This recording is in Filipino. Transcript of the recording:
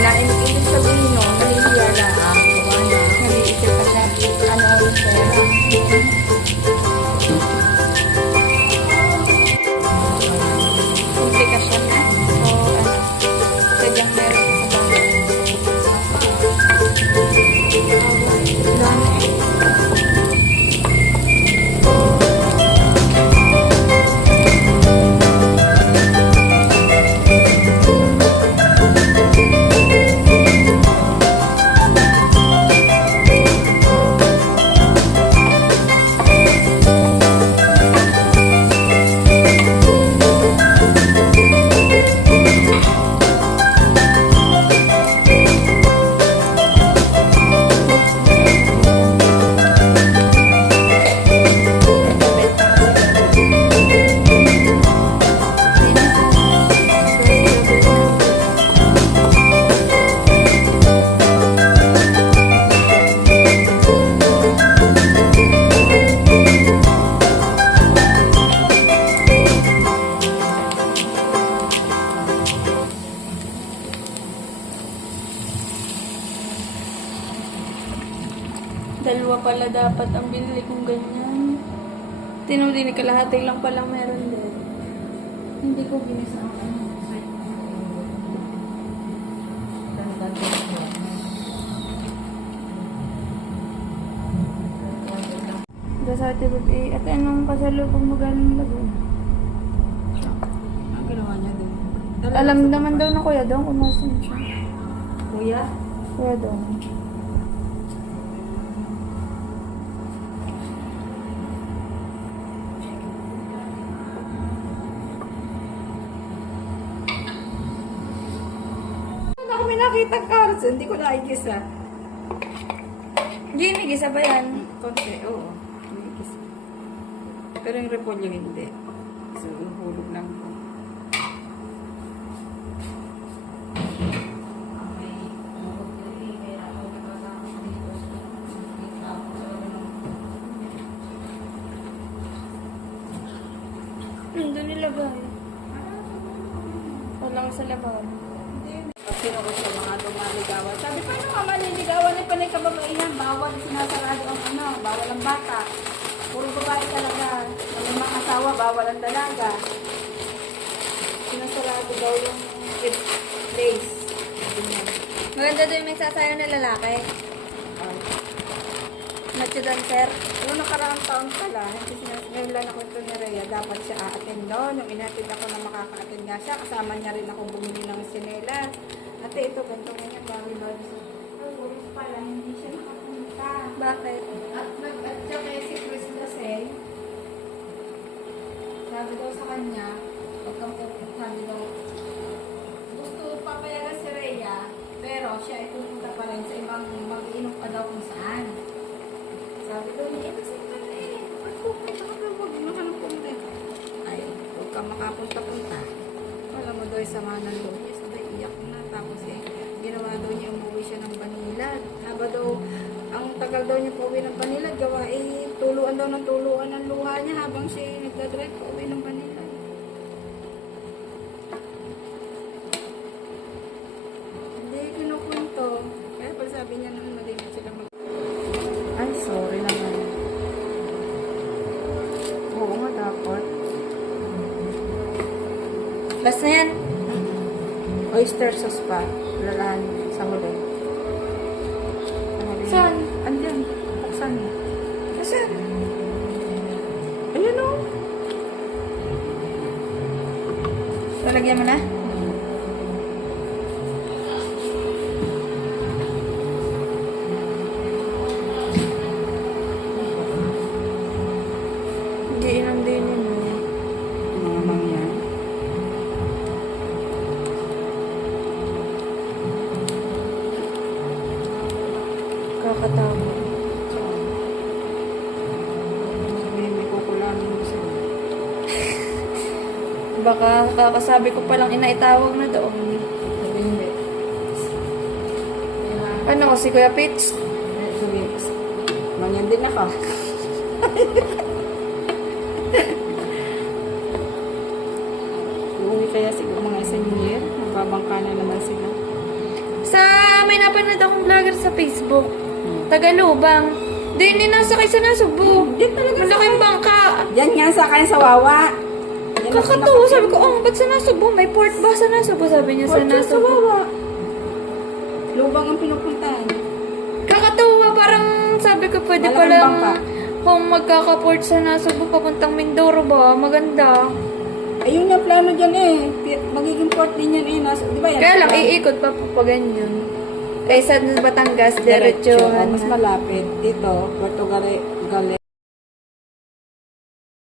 Ibig sabihin no, nahihiya lang. Nag-iisip pa siya, ano yung pera. Komplikasyon na. O ano, sadyang meron sa bahay. Wala na eh. Dalawa pala dapat ang binili kong ganyan. Tinuli kalahati lang palang meron din. Hindi ko ginisa ang ano. Dasati ko eh. At anong pasalubong mo galing lagun? Ang ginawa niya din. Alam naman daw na kuya daw kung masan siya. Kuya? Kuya daw. May nakita carrots, hindi ko nakikisa. Hindi, nagisa ba yan? Konti, oo. Nakikisa. Pero yung repolyo hindi. So, hulog lang po. Nandun nilagay. Walang sa laban. Sino ko sa mga lumaligawan. Sabi, paano ka maliligawan? Ay pala yung kababaihan. Bawal sinasarado ang ano. Bawal ang bata. Puro babae talaga. Walang mga asawa, bawal ang dalaga. Sinasarado daw yung place. Maganda daw yung may sasayaw na lalaki. Matcha dancer. Noong nakaraang taon pala, ngayon lang ako ito ni Rhea, dapat siya a-attend doon. Nung inatid ako na makaka-attend nga siya, kasama niya rin ako bumili ng sinelas. Ate, ito, ganito ganyan, bago lods. Pulis pala, hindi siya nakapunta. Bakit? At siya kaya si Chris kasi, sabi daw sa kanya, pag kang pupunta, sabi daw, gusto papayagan si Rhea, pero siya ay pupunta pa rin sa ibang mag-iinom pa daw kung saan. Sabi daw niya, kasi pala eh, pag pupunta ka daw, huwag mo ka nang pumunta. Ay, huwag ka makapunta-punta. Wala mo daw yung sama ng loob niya, sabay iyak na. Tapos eh, ginawa daw niya, umuwi siya ng Banilad. Haba daw, ang tagal daw niya pauwi ng Banilad, gawa eh, tuluan daw ng tuluan ng luha niya habang siya nagdadrive pauwi ng Banilad. Hindi, kinukwento. Kaya pag sabi niya naman, maliit sila mag... Ay, sorry naman. Oo nga, dapat. Last na yan. Oyster sauce pa. Lalahan sa huli. Saan? Andyan. Buksan mo. Kasi, Ayun o. talagyan mo na? Giinom din yun. Mga mangyan. Kakatawa. May kukulangan mo sila. Baka kakasabi ko palang inaitawag na doon. Sabi hindi. Ano ko si Kuya Pitch? Sabi, mangyan din ako. Uuwi kaya siguro mga isang year. Magbabangka na naman sila. May napanood akong vlogger sa Facebook. Tagalubang. Doon din nasakay sa Nasubo. Diyan talaga Malaking bangka. Diyan nga sa akin sa Wawa. Diyan ako Kakatuwa. Sabi ko, oh, ba't sa Nasubo? May port ba sa Nasubo? Sabi niya sa Sa Nasubo. Wawa. Lubang ang pinupuntahan. Kakatuwa. Parang sabi ko, pwede Malaking palang bangka. kung magkakaport sa Nasubo, papuntang Mindoro ba? Maganda. Ayun nga plano dyan eh. Magiging port din yan eh. Di ba yan? Kaya lang, iikot pa po pa ganyan. Kaysa sa Batangas, Diretso. diretso. Mas malapit. Dito, Puerto Gale.